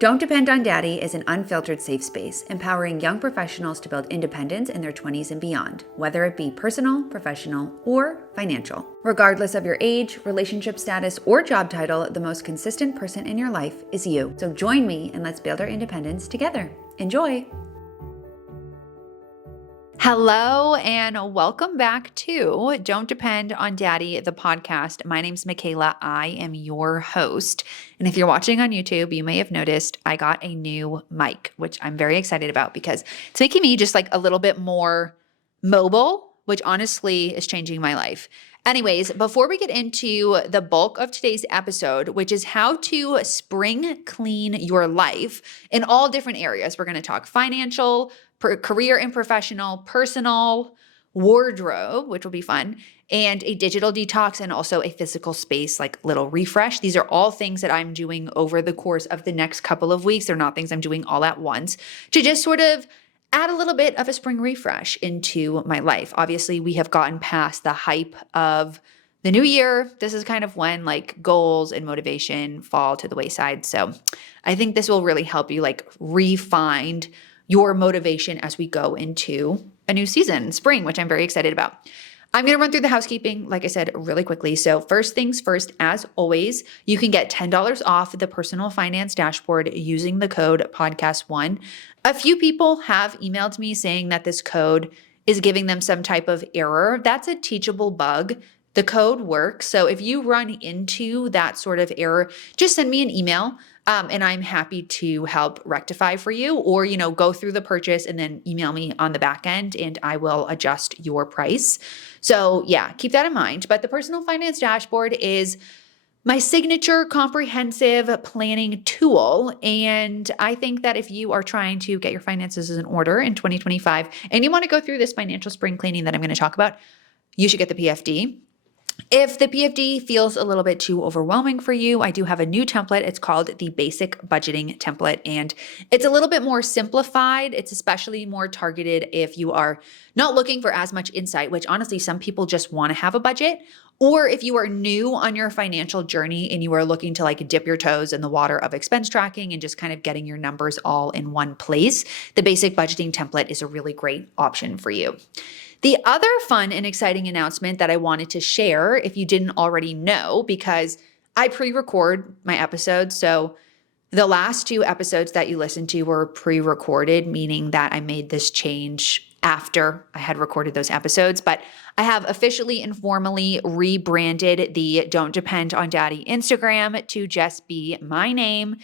Don't Depend on Daddy is an unfiltered safe space, empowering young professionals to build independence in their 20s and beyond, whether it be personal, professional, or financial. Regardless of your age, relationship status, or job title, the most consistent person in your life is you. So join me and let's build our independence together. Enjoy! Hello and welcome back to Don't Depend on Daddy, the podcast. My name's Michela. I am your host. And if you're watching on YouTube, you may have noticed I got a new mic, which I'm very excited about because it's making me just like a little bit more mobile, which honestly is changing my life. Anyways, before we get into the bulk of today's episode, which is how to spring clean your life in all different areas, we're going to talk financial, career and professional, personal, wardrobe, which will be fun, and a digital detox, and also a physical space, like little refresh. These are all things that I'm doing over the course of the next couple of weeks. They're not things I'm doing all at once to just sort of add a little bit of a spring refresh into my life. Obviously, we have gotten past the hype of the new year. This is kind of when like goals and motivation fall to the wayside. So I think this will really help you like re-find your motivation as we go into a new season, spring, which I'm very excited about. I'm going to run through the housekeeping, like I said, really quickly. So first things first, as always, you can get $10 off the personal finance dashboard using the code podcast1. A few people have emailed me saying that this code is giving them some type of error. That's a teachable bug. The code works. So if you run into that sort of error, just send me an email. And I'm happy to help rectify for you, or, go through the purchase and then email me on the back end and I will adjust your price. So yeah, keep that in mind. But the personal finance dashboard is my signature comprehensive planning tool. And I think that if you are trying to get your finances in order in 2025 and you want to go through this financial spring cleaning that I'm going to talk about, you should get the PFD. If the PFD feels a little bit too overwhelming for you, I do have a new template. It's called the Basic Budgeting Template, and it's a little bit more simplified. It's especially more targeted if you are not looking for as much insight, which honestly, some people just want to have a budget, or if you are new on your financial journey and you are looking to like dip your toes in the water of expense tracking and just kind of getting your numbers all in one place, the Basic Budgeting Template is a really great option for you. The other fun and exciting announcement that I wanted to share, if you didn't already know, because I pre-record my episodes. So the last two episodes that you listened to were pre-recorded, meaning that I made this change after I had recorded those episodes. But I have officially and formally rebranded the Don't Depend on Daddy Instagram to just be my name.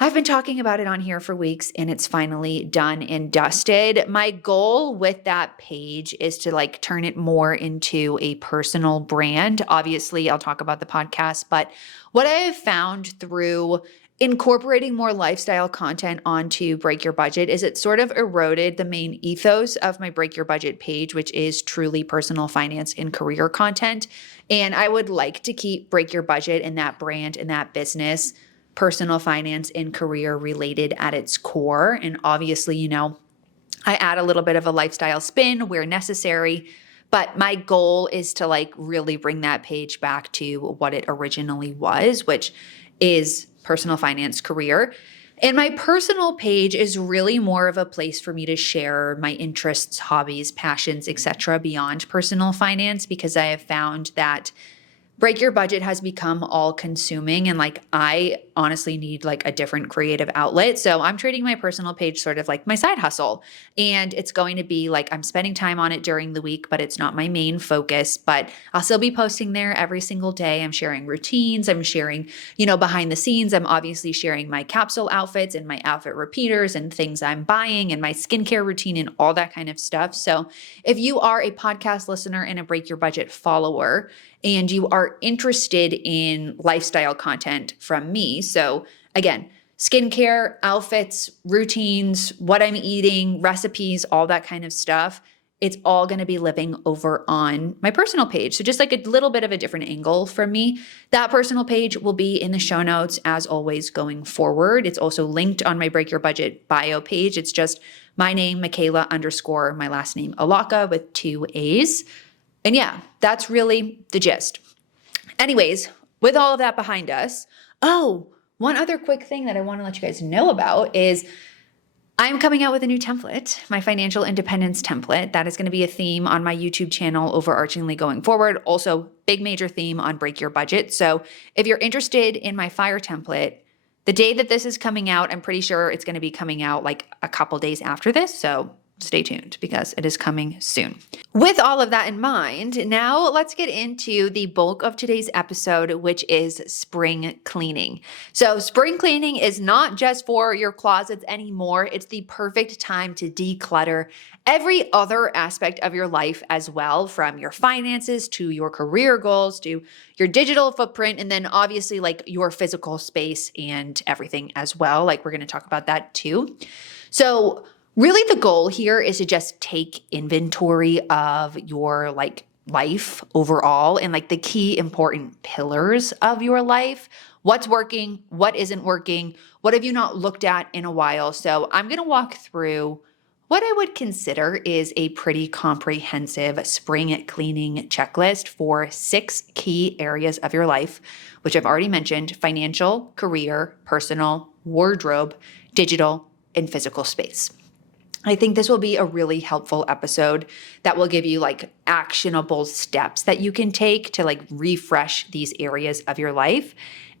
I've been talking about it on here for weeks and it's finally done and dusted. My goal with that page is to like turn it more into a personal brand. Obviously, I'll talk about the podcast, but what I have found through incorporating more lifestyle content onto Break Your Budget is it sort of eroded the main ethos of my Break Your Budget page, which is truly personal finance and career content. And I would like to keep Break Your Budget and that brand and that business personal finance and career related at its core. And obviously, I add a little bit of a lifestyle spin where necessary, but my goal is to like really bring that page back to what it originally was, which is personal finance career. And my personal page is really more of a place for me to share my interests, hobbies, passions, etc. beyond personal finance, because I have found that Break Your Budget has become all consuming and like I honestly need like a different creative outlet. So I'm treating my personal page sort of like my side hustle, and it's going to be like I'm spending time on it during the week, but it's not my main focus. But I'll still be posting there every single day. I'm sharing routines. I'm sharing, behind the scenes. I'm obviously sharing my capsule outfits and my outfit repeaters and things I'm buying and my skincare routine and all that kind of stuff. So if you are a podcast listener and a Break Your Budget follower, and you are interested in lifestyle content from me. So again, skincare, outfits, routines, what I'm eating, recipes, all that kind of stuff. It's all going to be living over on my personal page. So just like a little bit of a different angle from me. That personal page will be in the show notes as always going forward. It's also linked on my Break Your Budget bio page. It's just my name, Michela _ my last name, Alaka with 2 A's. And yeah, that's really the gist. Anyways, with all of that behind us, one other quick thing that I want to let you guys know about is I'm coming out with a new template, my financial independence template. That is going to be a theme on my YouTube channel overarchingly going forward. Also, big major theme on Break Your Budget. So if you're interested in my FIRE template, the day that this is coming out, I'm pretty sure it's going to be coming out like a couple days after this. So stay tuned because it is coming soon. With all of that in mind, now let's get into the bulk of today's episode, which is spring cleaning. So spring cleaning is not just for your closets anymore. It's the perfect time to declutter every other aspect of your life as well, from your finances to your career goals to your digital footprint, and then obviously like your physical space and everything as well. Like we're going to talk about that too. So really the goal here is to just take inventory of your like life overall and like the key important pillars of your life. What's working, what isn't working, what have you not looked at in a while? So I'm going to walk through what I would consider is a pretty comprehensive spring cleaning checklist for 6 key areas of your life, which I've already mentioned: financial, career, personal, wardrobe, digital, and physical space. I think this will be a really helpful episode that will give you like actionable steps that you can take to like refresh these areas of your life.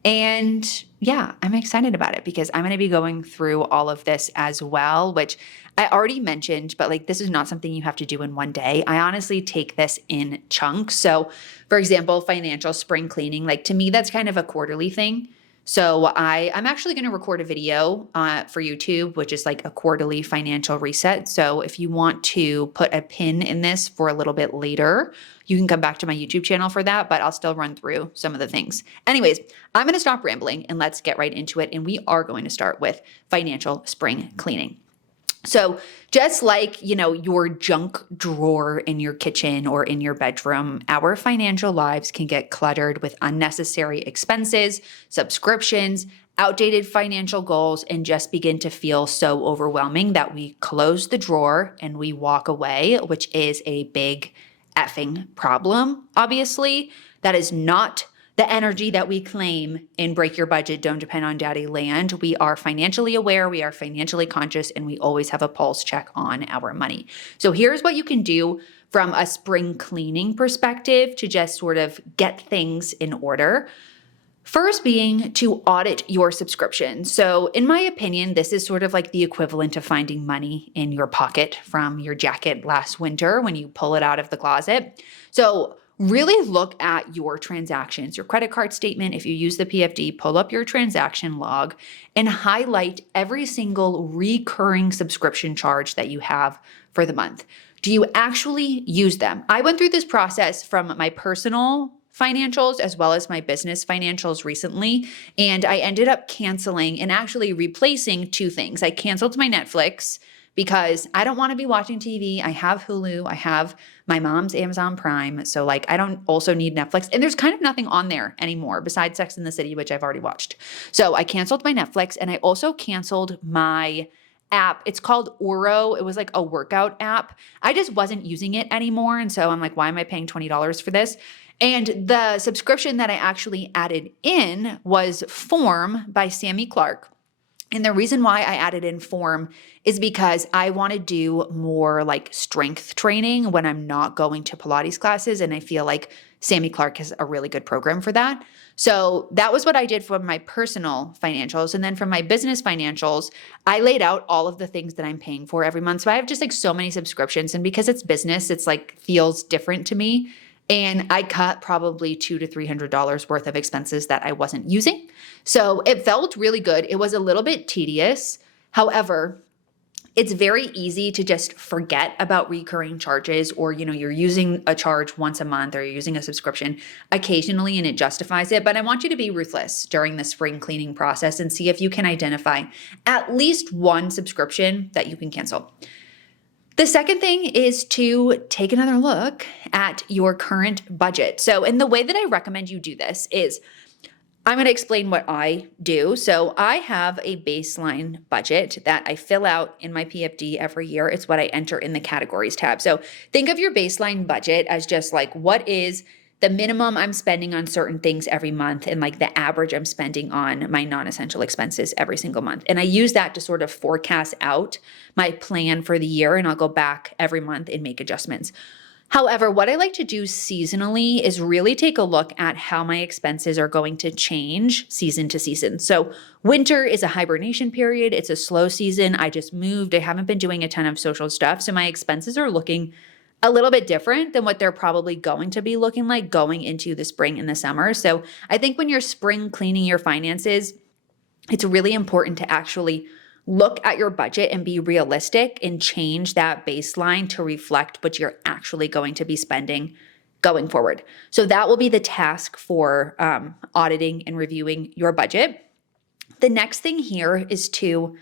And yeah, I'm excited about it because I'm going to be going through all of this as well, which I already mentioned, but like this is not something you have to do in one day. I honestly take this in chunks. So for example, financial spring cleaning, like to me, that's kind of a quarterly thing. So I'm actually going to record a video for YouTube, which is like a quarterly financial reset. So if you want to put a pin in this for a little bit later, you can come back to my YouTube channel for that, but I'll still run through some of the things. Anyways, I'm going to stop rambling and let's get right into it. And we are going to start with financial spring cleaning. So just like, your junk drawer in your kitchen or in your bedroom, our financial lives can get cluttered with unnecessary expenses, subscriptions, outdated financial goals, and just begin to feel so overwhelming that we close the drawer and we walk away, which is a big effing problem, obviously. That is not the energy that we claim in Break Your Budget, Don't Depend on Daddy land. We are financially aware, we are financially conscious, and we always have a pulse check on our money. So here's what you can do from a spring cleaning perspective to just sort of get things in order. First being to audit your subscription. So in my opinion, this is sort of like the equivalent of finding money in your pocket from your jacket last winter when you pull it out of the closet. So really look at your transactions, your credit card statement. If you use the PFD, pull up your transaction log and highlight every single recurring subscription charge that you have for the month. Do you actually use them? I went through this process from my personal financials as well as my business financials recently, and I ended up canceling and actually replacing 2 things. I canceled my Netflix because I don't want to be watching TV. I have Hulu. I have my mom's Amazon Prime. So like I don't also need Netflix. And there's kind of nothing on there anymore besides Sex and the City, which I've already watched. So I canceled my Netflix and I also canceled my app. It's called Oro. It was like a workout app. I just wasn't using it anymore. And so I'm like, why am I paying $20 for this? And the subscription that I actually added in was Form by Sammy Clark. And the reason why I added in Form is because I want to do more like strength training when I'm not going to Pilates classes. And I feel like Sammy Clark has a really good program for that. So that was what I did for my personal financials. And then for my business financials, I laid out all of the things that I'm paying for every month. So I have just like so many subscriptions. And because it's business, it's like feels different to me. And I cut probably $200 to $300 worth of expenses that I wasn't using. So it felt really good. It was a little bit tedious. However, it's very easy to just forget about recurring charges, or, you're using a charge once a month or you're using a subscription occasionally and it justifies it. But I want you to be ruthless during the spring cleaning process and see if you can identify at least one subscription that you can cancel. The second thing is to take another look at your current budget. So, and the way that I recommend you do this is I'm going to explain what I do. So I have a baseline budget that I fill out in my PFD every year. It's what I enter in the categories tab. So think of your baseline budget as just like, what is the minimum I'm spending on certain things every month and like the average I'm spending on my non-essential expenses every single month. And I use that to sort of forecast out my plan for the year, and I'll go back every month and make adjustments. However, what I like to do seasonally is really take a look at how my expenses are going to change season to season. So winter is a hibernation period. It's a slow season. I just moved. I haven't been doing a ton of social stuff. So my expenses are looking a little bit different than what they're probably going to be looking like going into the spring and the summer. So I think when you're spring cleaning your finances, it's really important to actually look at your budget and be realistic and change that baseline to reflect what you're actually going to be spending going forward. So that will be the task for auditing and reviewing your budget. The next thing here is to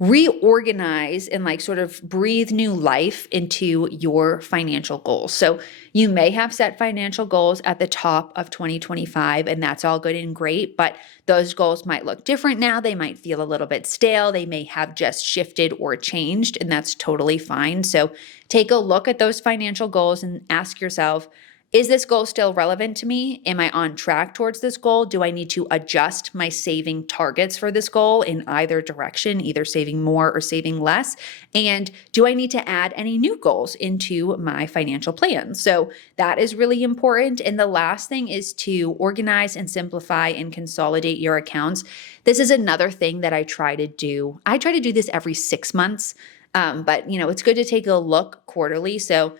reorganize and like sort of breathe new life into your financial goals. So you may have set financial goals at the top of 2025, and that's all good and great, but those goals might look different now. They might feel a little bit stale. They may have just shifted or changed, and that's totally fine. So take a look at those financial goals and ask yourself, is this goal still relevant to me? Am I on track towards this goal? Do I need to adjust my saving targets for this goal in either direction, either saving more or saving less? And do I need to add any new goals into my financial plan? So that is really important. And the last thing is to organize and simplify and consolidate your accounts. This is another thing that I try to do. I try to do this every 6 months, but it's good to take a look quarterly. So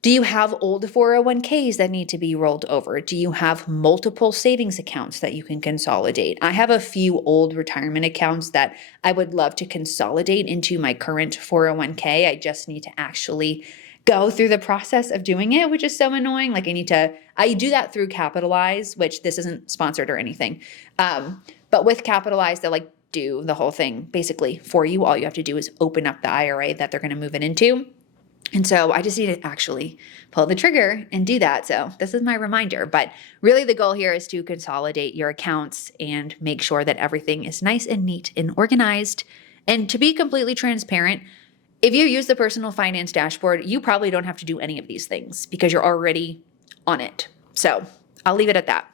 do you have old 401ks that need to be rolled over? Do you have multiple savings accounts that you can consolidate? I have a few old retirement accounts that I would love to consolidate into my current 401k. I just need to actually go through the process of doing it, which is so annoying. Like I do that through Capitalize, which this isn't sponsored or anything. But with Capitalize, they'll like do the whole thing basically for you. All you have to do is open up the IRA that they're going to move it into. And so I just need to actually pull the trigger and do that. So this is my reminder. But really the goal here is to consolidate your accounts and make sure that everything is nice and neat and organized. And to be completely transparent, if you use the personal finance dashboard, you probably don't have to do any of these things because you're already on it. So I'll leave it at that.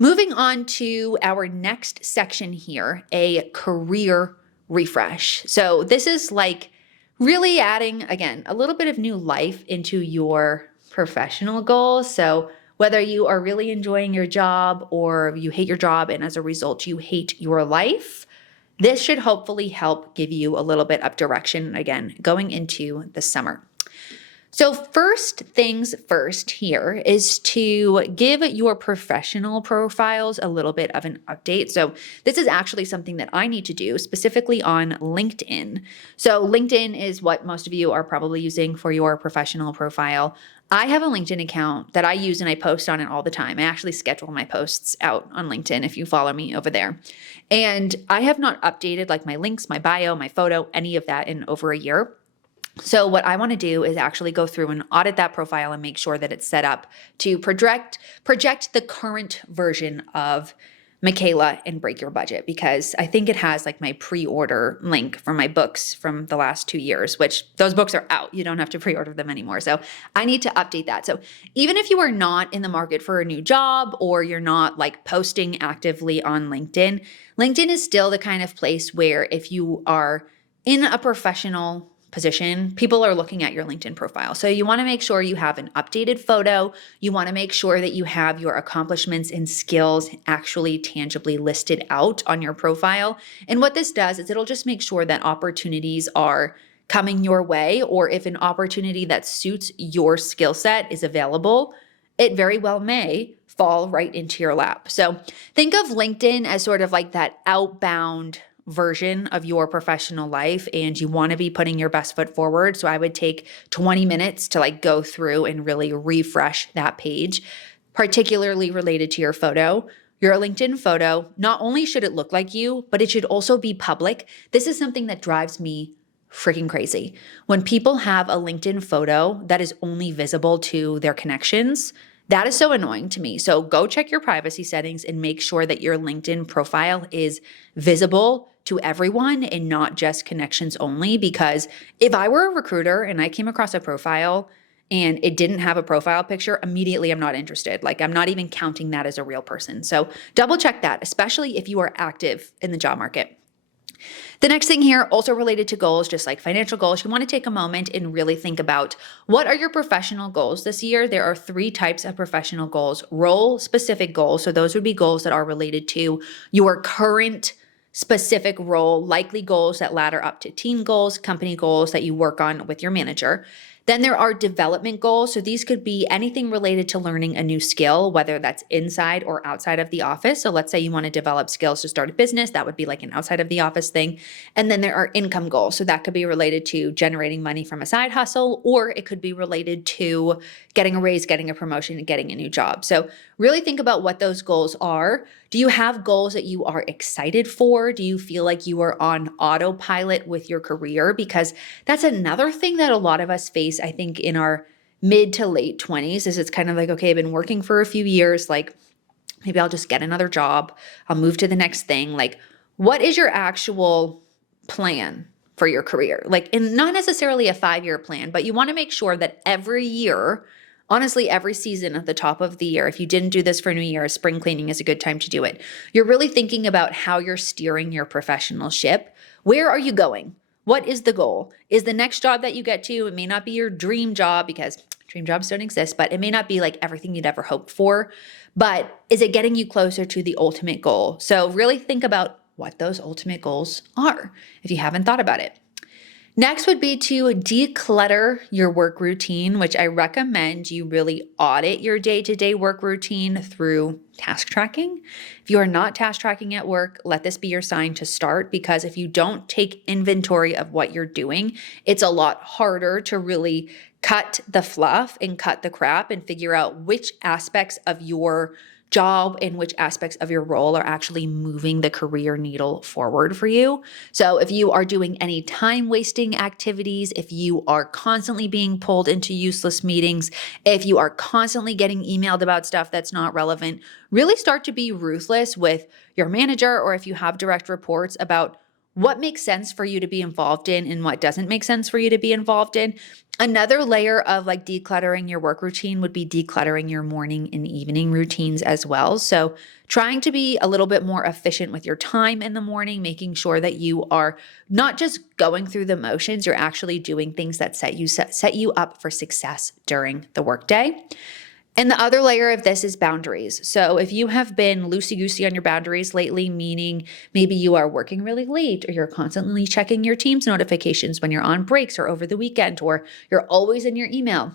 Moving on to our next section here, a career refresh. So this is like really adding, again, a little bit of new life into your professional goals. So whether you are really enjoying your job or you hate your job and as a result you hate your life, this should hopefully help give you a little bit of direction, again, going into the summer. So first things first here is to give your professional profiles a little bit of an update. So this is actually something that I need to do specifically on LinkedIn. So LinkedIn is what most of you are probably using for your professional profile. I have a LinkedIn account that I use and I post on it all the time. I actually schedule my posts out on LinkedIn if you follow me over there. And I have not updated like my links, my bio, my photo, any of that in over a year. So what I want to do is actually go through and audit that profile and make sure that it's set up to project the current version of Michela and Break Your Budget, because I think it has like my pre-order link for my books from the last 2 years, which those books are out. You don't have to pre-order them anymore. So I need to update that. So even if you are not in the market for a new job or you're not like posting actively on LinkedIn, LinkedIn is still the kind of place where if you are in a professional position, people are looking at your LinkedIn profile. So you want to make sure you have an updated photo. You want to make sure that you have your accomplishments and skills actually tangibly listed out on your profile. And what this does is it'll just make sure that opportunities are coming your way, or if an opportunity that suits your skill set is available, it very well may fall right into your lap. So think of LinkedIn as sort of like that outbound version of your professional life, and you want to be putting your best foot forward. So I would take 20 minutes to like go through and really refresh that page, particularly related to your photo. Your LinkedIn photo, not only should it look like you, but it should also be public. This is something that drives me freaking crazy. When people have a LinkedIn photo that is only visible to their connections, that is so annoying to me. So go check your privacy settings and make sure that your LinkedIn profile is visible to everyone and not just connections only. Because if I were a recruiter and I came across a profile and it didn't have a profile picture, immediately I'm not interested. Like I'm not even counting that as a real person. So double check that, especially if you are active in the job market. The next thing here, also related to goals, just like financial goals, you want to take a moment and really think about what are your professional goals this year. There are 3 types of professional goals: role specific goals. So those would be goals that are related to your current specific role, likely goals that ladder up to team goals, company goals that you work on with your manager. Then there are development goals. So these could be anything related to learning a new skill, whether that's inside or outside of the office. So let's say you want to develop skills to start a business. That would be like an outside of the office thing. And then there are income goals. So that could be related to generating money from a side hustle, or it could be related to getting a raise, getting a promotion, and getting a new job. So really think about what those goals are. Do you have goals that you are excited for? Do you feel like you are on autopilot with your career? Because that's another thing that a lot of us face, I think, in our mid to late 20s, is it's kind of like, okay, I've been working for a few years, like maybe I'll just get another job, I'll move to the next thing. Like, what is your actual plan for your career? Like, and not necessarily a 5-year plan, but you want to make sure that every year, honestly, every season at the top of the year, if you didn't do this for New Year's, spring cleaning is a good time to do it. You're really thinking about how you're steering your professional ship. Where are you going? What is the goal? Is the next job that you get to, it may not be your dream job because dream jobs don't exist, but it may not be like everything you'd ever hoped for, but is it getting you closer to the ultimate goal? So really think about what those ultimate goals are if you haven't thought about it. Next would be to declutter your work routine, which I recommend you really audit your day-to-day work routine through task tracking. If you are not task tracking at work, let this be your sign to start, because if you don't take inventory of what you're doing, it's a lot harder to really cut the fluff and cut the crap and figure out which aspects of your job and which aspects of your role are actually moving the career needle forward for you. So if you are doing any time wasting activities, if you are constantly being pulled into useless meetings, if you are constantly getting emailed about stuff that's not relevant, really start to be ruthless with your manager, or if you have direct reports, about what makes sense for you to be involved in and what doesn't make sense for you to be involved in. Another layer of like decluttering your work routine would be decluttering your morning and evening routines as well. So trying to be a little bit more efficient with your time in the morning, making sure that you are not just going through the motions, you're actually doing things that set you up for success during the workday. And the other layer of this is boundaries. So if you have been loosey-goosey on your boundaries lately, meaning maybe you are working really late, or you're constantly checking your Teams notifications when you're on breaks or over the weekend, or you're always in your email,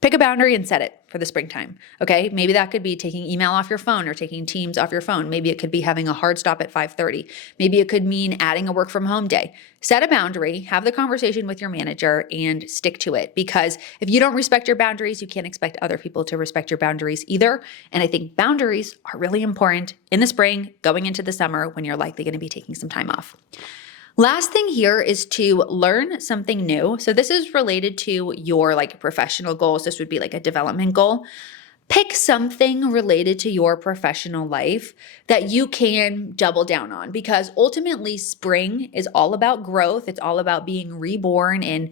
pick a boundary and set it for the springtime, okay? Maybe that could be taking email off your phone or taking Teams off your phone. Maybe it could be having a hard stop at 5:30. Maybe it could mean adding a work from home day. Set a boundary, have the conversation with your manager, and stick to it. Because if you don't respect your boundaries, you can't expect other people to respect your boundaries either. And I think boundaries are really important in the spring, going into the summer, when you're likely going to be taking some time off. Last thing here is to learn something new. So this is related to your like professional goals. This would be like a development goal. Pick something related to your professional life that you can double down on, because ultimately spring is all about growth. It's all about being reborn and,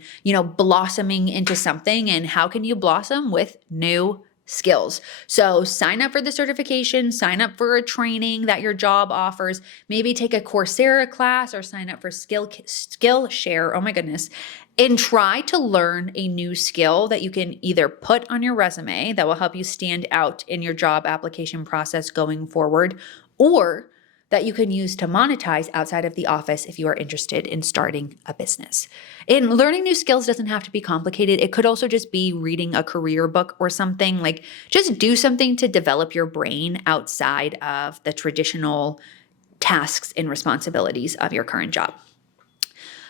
blossoming into something. And how can you blossom? With new skills. So sign up for the certification, sign up for a training that your job offers, maybe take a Coursera class or sign up for Skillshare. Oh my goodness. And try to learn a new skill that you can either put on your resume that will help you stand out in your job application process going forward, or that you can use to monetize outside of the office if you are interested in starting a business. And learning new skills doesn't have to be complicated. It could also just be reading a career book or something. Like, just do something to develop your brain outside of the traditional tasks and responsibilities of your current job.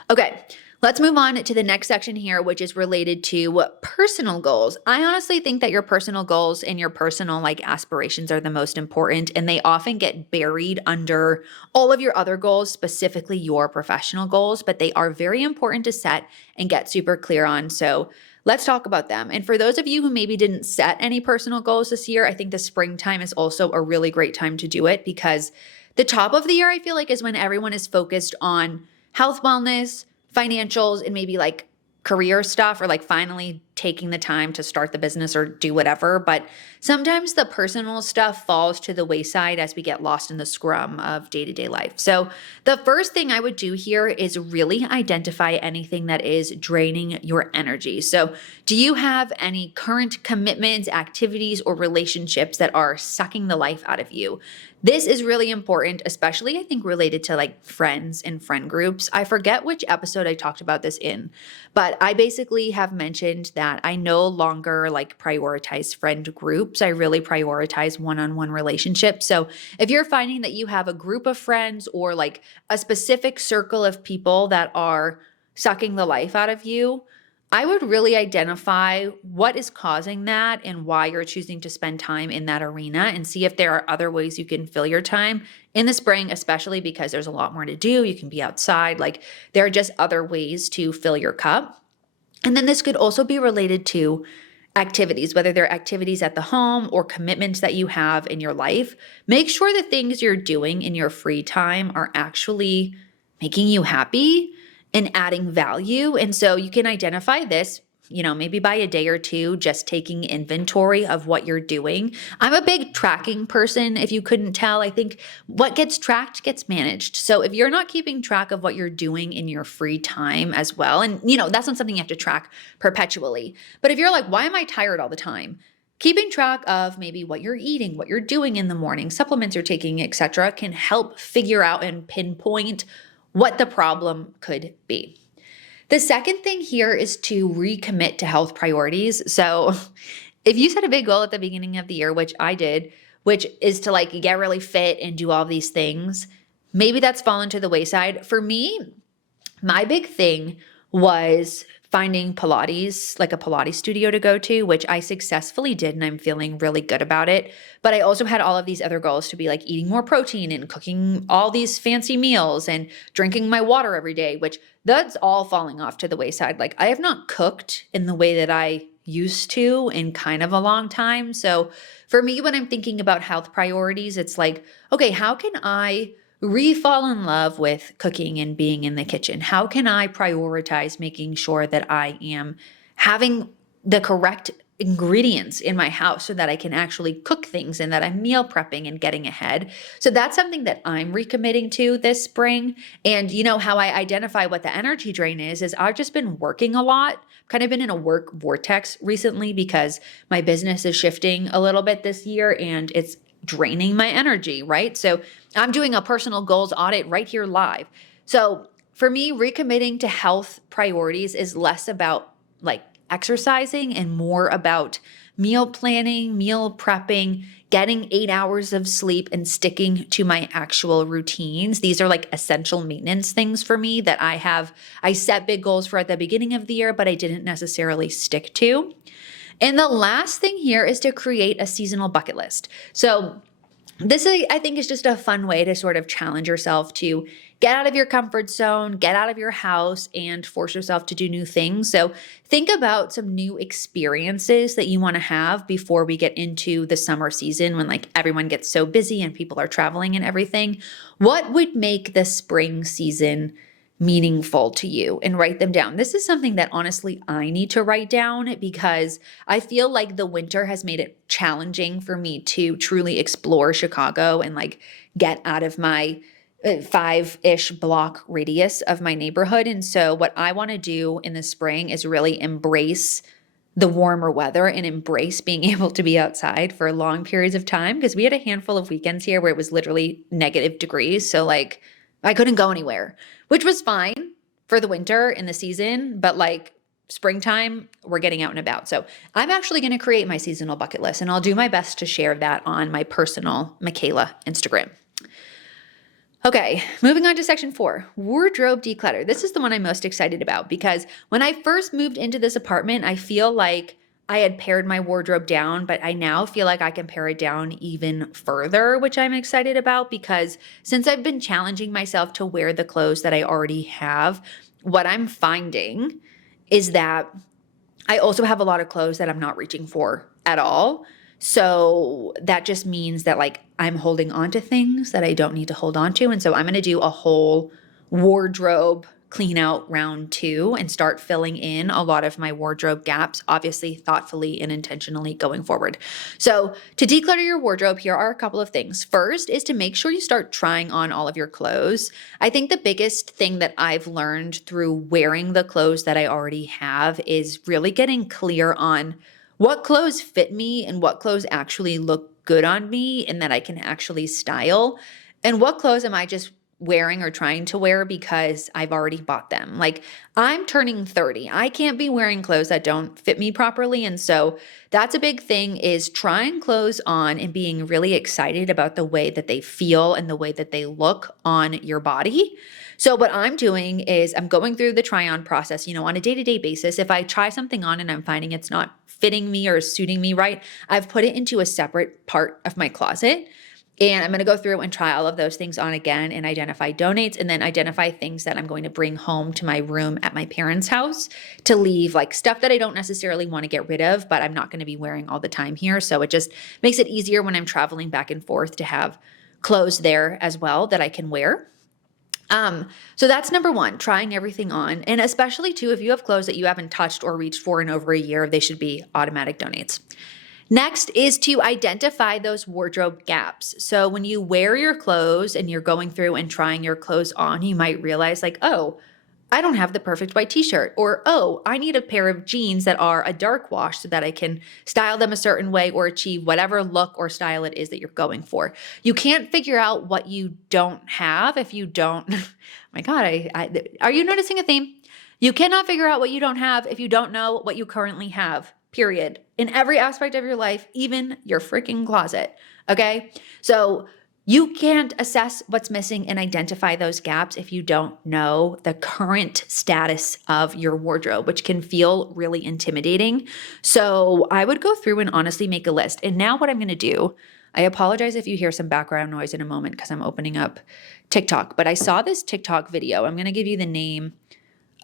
Okay. Let's move on to the next section here, which is related to personal goals. I honestly think that your personal goals and your personal aspirations are the most important, and they often get buried under all of your other goals, specifically your professional goals, but they are very important to set and get super clear on. So let's talk about them. And for those of you who maybe didn't set any personal goals this year, I think the springtime is also a really great time to do it, because the top of the year, I feel like, is when everyone is focused on health, wellness, financials, and maybe career stuff, or finally taking the time to start the business or do whatever. But sometimes the personal stuff falls to the wayside as we get lost in the scrum of day-to-day life. So the first thing I would do here is really identify anything that is draining your energy. So do you have any current commitments, activities, or relationships that are sucking the life out of you? This is really important, especially I think related to like friends and friend groups. I forget which episode I talked about this in, but I basically have mentioned that I no longer like prioritize friend groups. I really prioritize one-on-one relationships. So if you're finding that you have a group of friends or like a specific circle of people that are sucking the life out of you, I would really identify what is causing that and why you're choosing to spend time in that arena and see if there are other ways you can fill your time in the spring, especially because there's a lot more to do. You can be outside. Like there are just other ways to fill your cup. And then this could also be related to activities, whether they're activities at the home or commitments that you have in your life. Make sure the things you're doing in your free time are actually making you happy and adding value. And so you can identify this, maybe by a day or two, just taking inventory of what you're doing. I'm a big tracking person. If you couldn't tell, I think what gets tracked gets managed. So if you're not keeping track of what you're doing in your free time as well, and that's not something you have to track perpetually. But if you're like, why am I tired all the time? Keeping track of maybe what you're eating, what you're doing in the morning, supplements you're taking, etc., can help figure out and pinpoint what the problem could be. The second thing here is to recommit to health priorities. So if you set a big goal at the beginning of the year, which I did, which is to like get really fit and do all these things, maybe that's fallen to the wayside. For me, my big thing was finding Pilates, like a Pilates studio to go to, which I successfully did, and I'm feeling really good about it. But I also had all of these other goals to be like eating more protein and cooking all these fancy meals and drinking my water every day, which that's all falling off to the wayside. Like I have not cooked in the way that I used to in kind of a long time. So for me, when I'm thinking about health priorities, it's like, okay, how can I re-fall in love with cooking and being in the kitchen? How can I prioritize making sure that I am having the correct ingredients in my house so that I can actually cook things and that I'm meal prepping and getting ahead? So that's something that I'm recommitting to this spring. And how I identify what the energy drain is I've just been working a lot, kind of been in a work vortex recently because my business is shifting a little bit this year and it's draining my energy, right? So I'm doing a personal goals audit right here live. So for me, recommitting to health priorities is less about like exercising and more about meal planning, meal prepping, getting 8 hours of sleep and sticking to my actual routines. These are like essential maintenance things for me that I set big goals for at the beginning of the year, but I didn't necessarily stick to. And the last thing here is to create a seasonal bucket list. So this, I think, is just a fun way to sort of challenge yourself to get out of your comfort zone, get out of your house, and force yourself to do new things. So think about some new experiences that you want to have before we get into the summer season when like everyone gets so busy and people are traveling and everything. What would make the spring season meaningful to you? And write them down. This is something that honestly I need to write down because I feel like the winter has made it challenging for me to truly explore Chicago and like get out of my 5-ish block radius of my neighborhood. And so what I want to do in the spring is really embrace the warmer weather and embrace being able to be outside for long periods of time, because we had a handful of weekends here where it was literally negative degrees. So like I couldn't go anywhere, which was fine for the winter in the season, but like springtime, we're getting out and about. So I'm actually going to create my seasonal bucket list, and I'll do my best to share that on my personal Michela Instagram. Okay, moving on to section 4, wardrobe declutter. This is the one I'm most excited about because when I first moved into this apartment, I feel like I had pared my wardrobe down, but I now feel like I can pare it down even further, which I'm excited about because since I've been challenging myself to wear the clothes that I already have, what I'm finding is that I also have a lot of clothes that I'm not reaching for at all. So that just means that like I'm holding on to things that I don't need to hold on to. And so I'm going to do a whole wardrobe clean out round 2 and start filling in a lot of my wardrobe gaps, obviously thoughtfully and intentionally going forward. So to declutter your wardrobe, here are a couple of things. First is to make sure you start trying on all of your clothes. I think the biggest thing that I've learned through wearing the clothes that I already have is really getting clear on what clothes fit me and what clothes actually look good on me and that I can actually style, and what clothes am I just wearing or trying to wear because I've already bought them. Like, I'm turning 30. I can't be wearing clothes that don't fit me properly. And so that's a big thing, is trying clothes on and being really excited about the way that they feel and the way that they look on your body. So what I'm doing is I'm going through the try on process, on a day-to-day basis. If I try something on and I'm finding it's not fitting me or suiting me right, I've put it into a separate part of my closet. And I'm going to go through and try all of those things on again and identify donates, and then identify things that I'm going to bring home to my room at my parents' house to leave, like stuff that I don't necessarily want to get rid of, but I'm not going to be wearing all the time here. So it just makes it easier when I'm traveling back and forth to have clothes there as well that I can wear. So that's number 1, trying everything on. And especially too, if you have clothes that you haven't touched or reached for in over a year, they should be automatic donates. Next is to identify those wardrobe gaps. So when you wear your clothes and you're going through and trying your clothes on, you might realize like, oh, I don't have the perfect white t-shirt, or, oh, I need a pair of jeans that are a dark wash so that I can style them a certain way or achieve whatever look or style it is that you're going for. You can't figure out what you don't have if you don't, my God, are you noticing a theme? You cannot figure out what you don't have if you don't know what you currently have. Period. In every aspect of your life, even your freaking closet. Okay? So you can't assess what's missing and identify those gaps if you don't know the current status of your wardrobe, which can feel really intimidating. So I would go through and honestly make a list. And now what I'm going to do, I apologize if you hear some background noise in a moment because I'm opening up TikTok, but I saw this TikTok video. I'm going to give you the name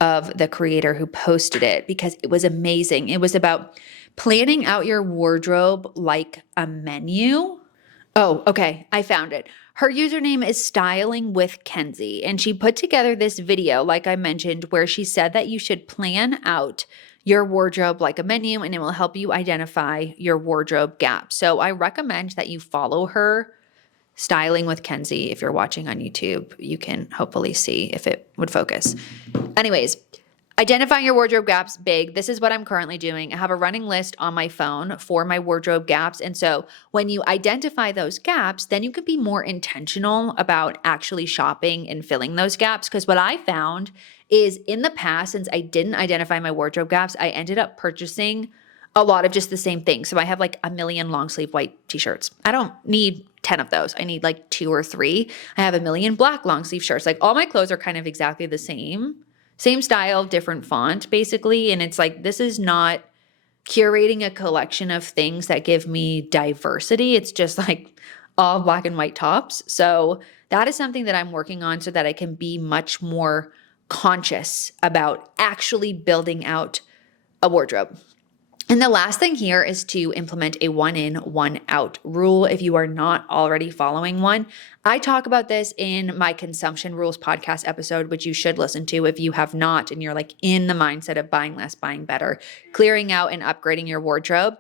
of the creator who posted it because it was amazing. It was about planning out your wardrobe like a menu. Oh, okay. I found it. Her username is Styling with Kenzie, and she put together this video, like I mentioned, where she said that you should plan out your wardrobe like a menu and it will help you identify your wardrobe gaps. So I recommend that you follow her, Styling with Kenzie. If you're watching on YouTube, you can hopefully see if it would focus. Anyways, identifying your wardrobe gaps, big. This is what I'm currently doing. I have a running list on my phone for my wardrobe gaps. And so when you identify those gaps, then you can be more intentional about actually shopping and filling those gaps. Because what I found is in the past, since I didn't identify my wardrobe gaps, I ended up purchasing a lot of just the same thing. So I have like a million long sleeve white t-shirts. I don't need 10 of those. I need like 2 or 3. I have a million black long sleeve shirts. Like all my clothes are kind of exactly the same style, different font basically. And it's like, this is not curating a collection of things that give me diversity. It's just like all black and white tops. So that is something that I'm working on so that I can be much more conscious about actually building out a wardrobe. And the last thing here is to implement a 1 in, 1 out rule if you are not already following one. I talk about this in my Consumption Rules podcast episode, which you should listen to if you have not and you're like in the mindset of buying less, buying better, clearing out and upgrading your wardrobe.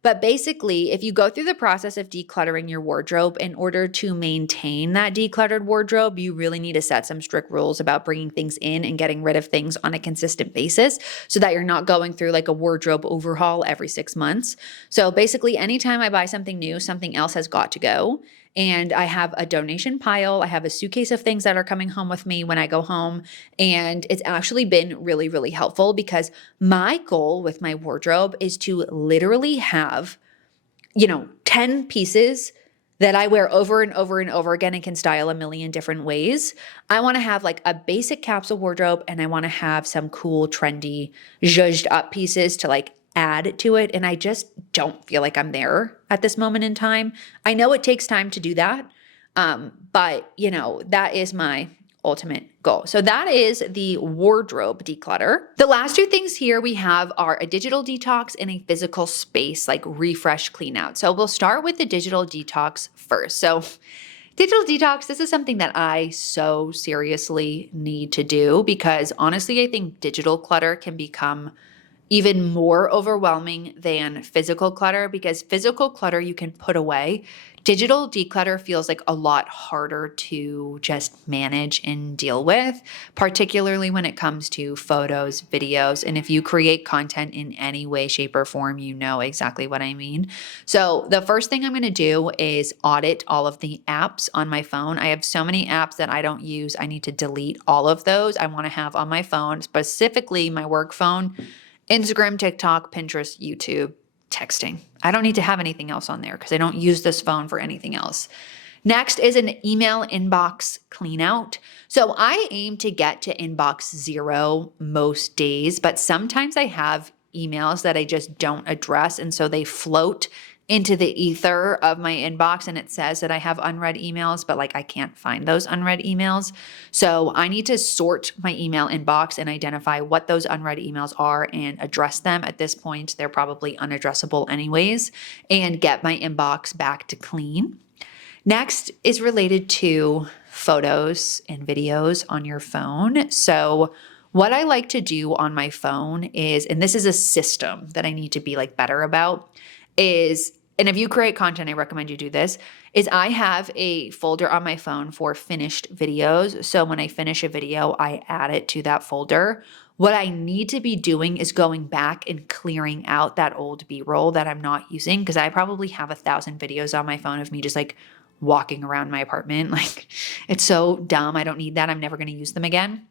But basically, if you go through the process of decluttering your wardrobe, in order to maintain that decluttered wardrobe, you really need to set some strict rules about bringing things in and getting rid of things on a consistent basis so that you're not going through like a wardrobe overhaul every 6 months. So basically, anytime I buy something new, something else has got to go. And I have a donation pile. I have a suitcase of things that are coming home with me when I go home. And it's actually been really, really helpful because my goal with my wardrobe is to literally have, 10 pieces that I wear over and over and over again and can style a million different ways. I want to have like a basic capsule wardrobe and I want to have some cool, trendy, zhuzhed up pieces to like add to it. And I just don't feel like I'm there at this moment in time. I know it takes time to do that. But that is my ultimate goal. So that is the wardrobe declutter. The last 2 things here we have are a digital detox and a physical space, like refresh, clean out. So we'll start with the digital detox first. So Digital detox, this is something that I so seriously need to do because honestly, I think digital clutter can become even more overwhelming than physical clutter because physical clutter you can put away. Digital declutter feels like a lot harder to just manage and deal with, particularly when it comes to photos, videos. And if you create content in any way, shape, or form, you know exactly what I mean. So, the first thing I'm going to do is audit all of the apps on my phone. I have so many apps that I don't use. I need to delete all of those. I want to have on my phone, specifically my work phone, Instagram, TikTok, Pinterest, YouTube, texting. I don't need to have anything else on there because I don't use this phone for anything else. Next is an email inbox clean out. So I aim to get to inbox 0 most days, but sometimes I have emails that I just don't address. And so they float into the ether of my inbox and it says that I have unread emails, but like I can't find those unread emails. So I need to sort my email inbox and identify what those unread emails are and address them. At this point, they're probably unaddressable anyways, and get my inbox back to clean. Next is related to photos and videos on your phone. So what I like to do on my phone is, and this is a system that I need to be like better about, is, and if you create content, I recommend you do this, is I have a folder on my phone for finished videos. So when I finish a video, I add it to that folder. What I need to be doing is going back and clearing out that old B-roll that I'm not using because I probably have 1,000 videos on my phone of me just like walking around my apartment. Like it's so dumb. I don't need that. I'm never going to use them again.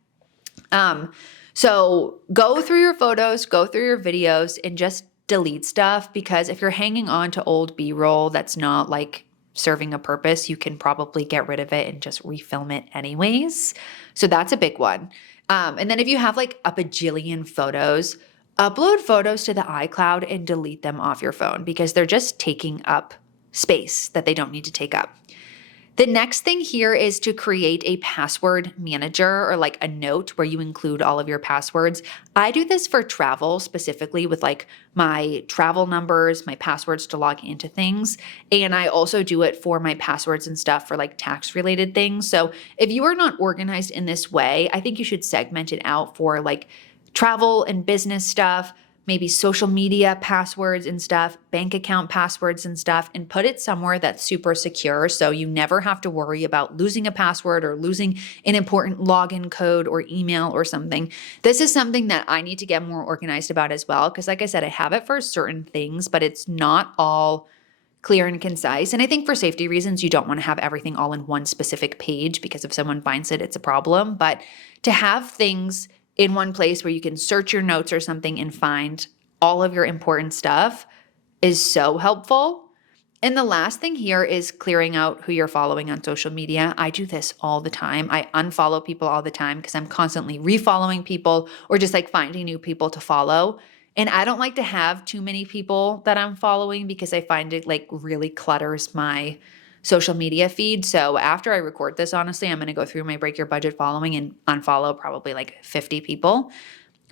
So go through your photos, go through your videos and just delete stuff because if you're hanging on to old B-roll that's not like serving a purpose, you can probably get rid of it and just refilm it anyways. So that's a big one. And then if you have like a bajillion photos, upload photos to the iCloud and delete them off your phone because they're just taking up space that they don't need to take up. The next thing here is to create a password manager or like a note where you include all of your passwords. I do this for travel specifically with like my travel numbers, my passwords to log into things. And I also do it for my passwords and stuff for like tax related things. So if you are not organized in this way, I think you should segment it out for like travel and business stuff, maybe social media passwords and stuff, bank account passwords and stuff, and put it somewhere that's super secure so you never have to worry about losing a password or losing an important login code or email or something. This is something that I need to get more organized about as well because like I said, I have it for certain things, but it's not all clear and concise. And I think for safety reasons, you don't want to have everything all in one specific page because if someone finds it, it's a problem. But to have things in one place where you can search your notes or something and find all of your important stuff is so helpful. And the last thing here is clearing out who you're following on social media. I do this all the time. I unfollow people all the time because I'm constantly refollowing people or just like finding new people to follow. And I don't like to have too many people that I'm following because I find it like really clutters my social media feed. So after I record this, honestly, I'm going to go through my break your budget following and unfollow probably like 50 people.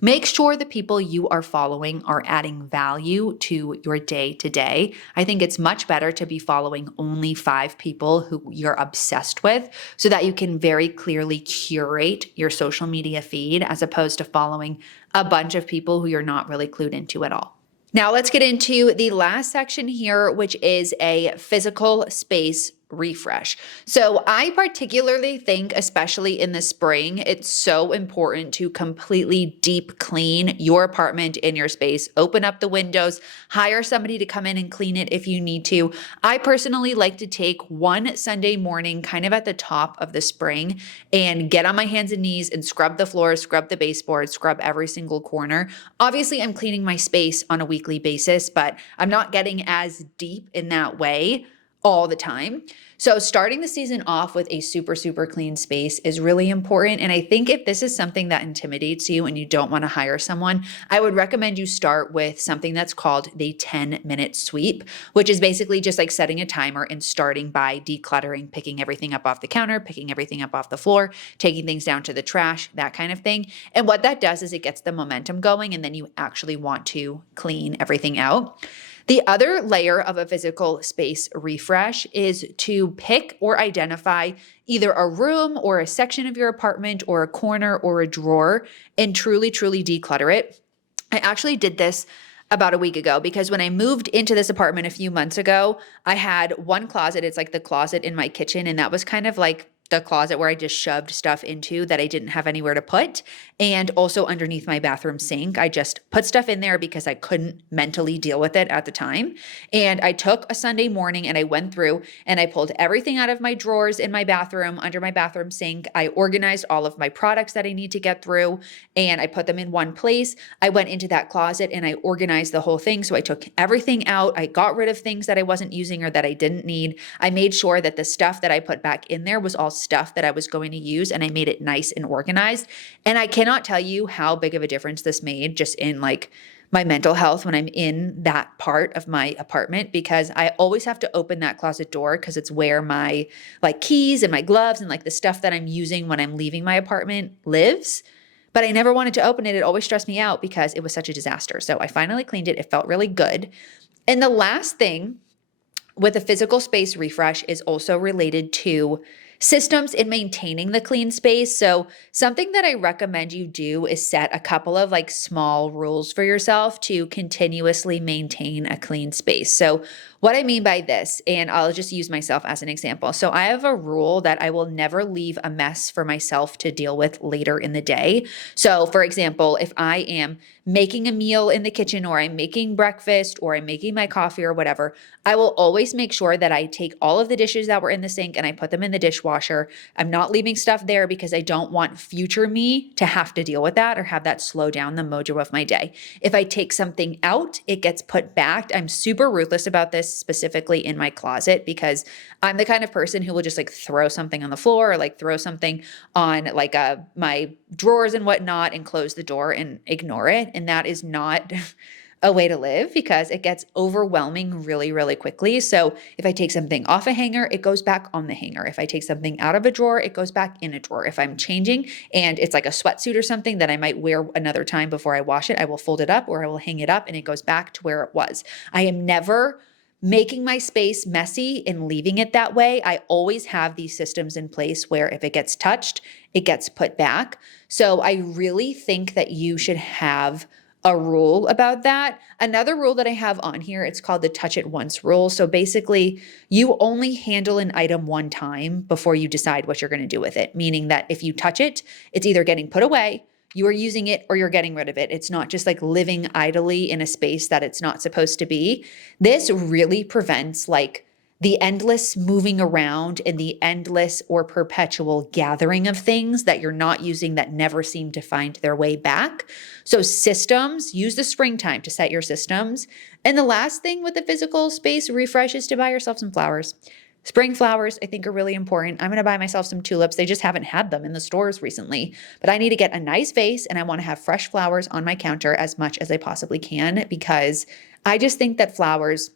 Make sure the people you are following are adding value to your day to day. I think it's much better to be following only 5 people who you're obsessed with so that you can very clearly curate your social media feed as opposed to following a bunch of people who you're not really clued into at all. Now let's get into the last section here, which is a physical space refresh. So I particularly think, especially in the spring, it's so important to completely deep clean your apartment and your space. Open up the windows, hire somebody to come in and clean it if you need to. I personally like to take one Sunday morning kind of at the top of the spring and get on my hands and knees and scrub the floors, scrub the baseboards, scrub every single corner. Obviously, I'm cleaning my space on a weekly basis, but I'm not getting as deep in that way all the time. So starting the season off with a super, super clean space is really important. And I think if this is something that intimidates you and you don't want to hire someone, I would recommend you start with something that's called the 10-minute sweep, which is basically just like setting a timer and starting by decluttering, picking everything up off the counter, picking everything up off the floor, taking things down to the trash, that kind of thing. And what that does is it gets the momentum going and then you actually want to clean everything out. The other layer of a physical space refresh is to pick or identify either a room or a section of your apartment or a corner or a drawer and truly, truly declutter it. I actually did this about a week ago because when I moved into this apartment a few months ago, I had one closet. It's like the closet in my kitchen, and that was kind of like the closet where I just shoved stuff into that I didn't have anywhere to put. And also underneath my bathroom sink, I just put stuff in there because I couldn't mentally deal with it at the time. And I took a Sunday morning and I went through and I pulled everything out of my drawers in my bathroom, under my bathroom sink. I organized all of my products that I need to get through and I put them in one place. I went into that closet and I organized the whole thing. So I took everything out. I got rid of things that I wasn't using or that I didn't need. I made sure that the stuff that I put back in there was all stuff that I was going to use, and I made it nice and organized. And I cannot tell you how big of a difference this made just in like my mental health when I'm in that part of my apartment, because I always have to open that closet door because it's where my like keys and my gloves and like the stuff that I'm using when I'm leaving my apartment lives. But I never wanted to open it. It always stressed me out because it was such a disaster. So I finally cleaned it. It felt really good. And the last thing with a physical space refresh is also related to systems in maintaining the clean space. So something that I recommend you do is set a couple of like small rules for yourself to continuously maintain a clean space. So what I mean by this, and I'll just use myself as an example. So I have a rule that I will never leave a mess for myself to deal with later in the day. So for example, if I am making a meal in the kitchen or I'm making breakfast or I'm making my coffee or whatever, I will always make sure that I take all of the dishes that were in the sink and I put them in the dishwasher. I'm not leaving stuff there because I don't want future me to have to deal with that or have that slow down the mojo of my day. If I take something out, it gets put back. I'm super ruthless about this, specifically in my closet, because I'm the kind of person who will just like throw something on the floor or like throw something on like my drawers and whatnot and close the door and ignore it. And that is not a way to live because it gets overwhelming really, really quickly. So if I take something off a hanger, it goes back on the hanger. If I take something out of a drawer, it goes back in a drawer. If I'm changing and it's like a sweatsuit or something that I might wear another time before I wash it, I will fold it up or I will hang it up and it goes back to where it was. I am never making my space messy and leaving it that way. I always have these systems in place where if it gets touched, it gets put back. So I really think that you should have a rule about that. Another rule that I have on here, it's called the touch it once rule. So basically, you only handle an item one time before you decide what you're going to do with it, meaning that if you touch it, it's either getting put away, you are using it, or you're getting rid of it. It's not just like living idly in a space that it's not supposed to be. This really prevents like the endless moving around and the endless or perpetual gathering of things that you're not using that never seem to find their way back. So systems, use the springtime to set your systems. And the last thing with the physical space refresh is to buy yourself some flowers. Spring flowers, I think, are really important. I'm going to buy myself some tulips. They just haven't had them in the stores recently. But I need to get a nice vase and I want to have fresh flowers on my counter as much as I possibly can because I just think that flowers,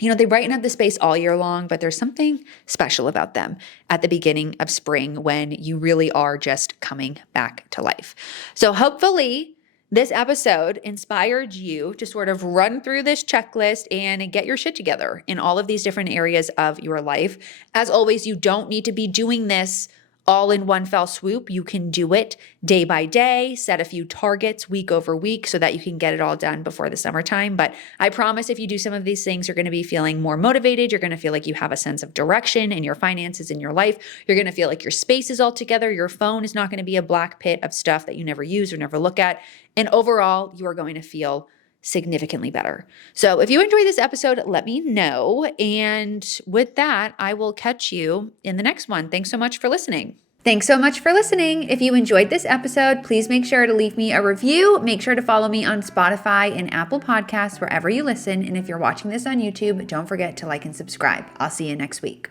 they brighten up the space all year long, but there's something special about them at the beginning of spring when you really are just coming back to life. So hopefully this episode inspired you to sort of run through this checklist and get your shit together in all of these different areas of your life. As always, you don't need to be doing this all in one fell swoop. You can do it day by day, set a few targets week over week so that you can get it all done before the summertime. But I promise if you do some of these things, you're going to be feeling more motivated. You're going to feel like you have a sense of direction in your finances, in your life. You're going to feel like your space is all together. Your phone is not going to be a black pit of stuff that you never use or never look at. And overall, you are going to feel significantly better. So if you enjoyed this episode, let me know. And with that, I will catch you in the next one. Thanks so much for listening. Thanks so much for listening. If you enjoyed this episode, please make sure to leave me a review. Make sure to follow me on Spotify and Apple Podcasts, wherever you listen. And if you're watching this on YouTube, don't forget to like and subscribe. I'll see you next week.